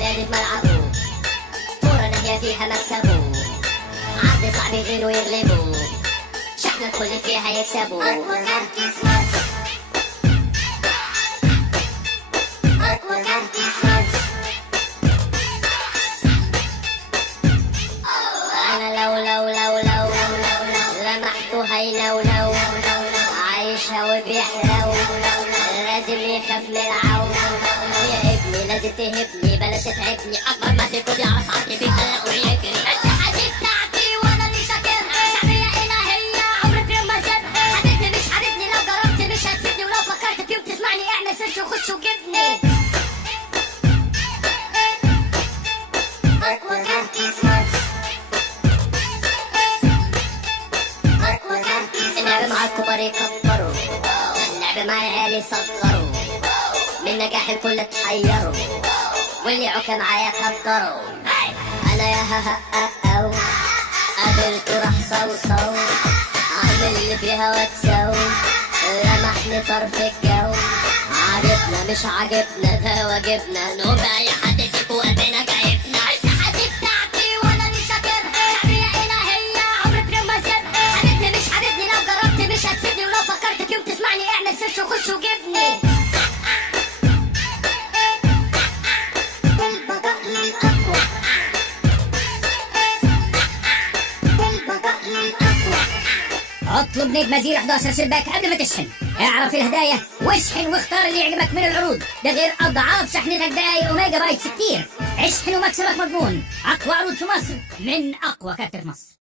بلادي في ملعبه، كورة ناهية فيها مكسبه، عرض صعب غيره يغلبه، شحن الكل فيها يكسبه. اقوى كارت في مصر، اقوى كارت في مصر. انا لو لمحته هيلولو، عايشها وبيحلو، لازم يخاف من العو. يا ابني لازم تهبني بلاش تتعبني، اكبر ما تكون يعرف عقلي بيخلق ويجري. الصحة دي بتاعتي وانا اللي شاكرها، شعبية الهية عمري في يوم ما سيبها. حبيبني مش حبيبني، لو جربت مش هتفيدني، ولو فكرت في يوم تسمعني اعمل سيرش وخش وجبني. اقوى كارت في مصر، اقوى كارت في مصر. اللعب مع الكبار يكبروا، اللعب مع العيال يصغروا، من نجاح الكل اتحيروا، واللي عكا معايا كبروا. انا يا او قابلته راح صوصو، عامل اللي فيها واكسو، لمحني طرف الجو. عجبنا مش عجبنا ده واجبنا، نقوم بأي حد فيكو قلبنا جايبنا. الساحة دي بتاعتي وانا اللي شاكرها، شعبية الهية عمري في يوم ما سيبها. حبيبني مش حبيبني، لو جربت مش هتفيدني، ولو فكرت في يوم تسمعني اعمل سيرش وخش وجبني. اطلب نجمة 011 شباك قبل ما تشحن، اعرف الهدايا واشحن واختار اللي يعجبك من العروض، ده غير اضعاف شحنتك دقايق وميجا بايتس كتير. اشحن ومكسبك مضمون. اقوى عروض في مصر من اقوى كارت في مصر.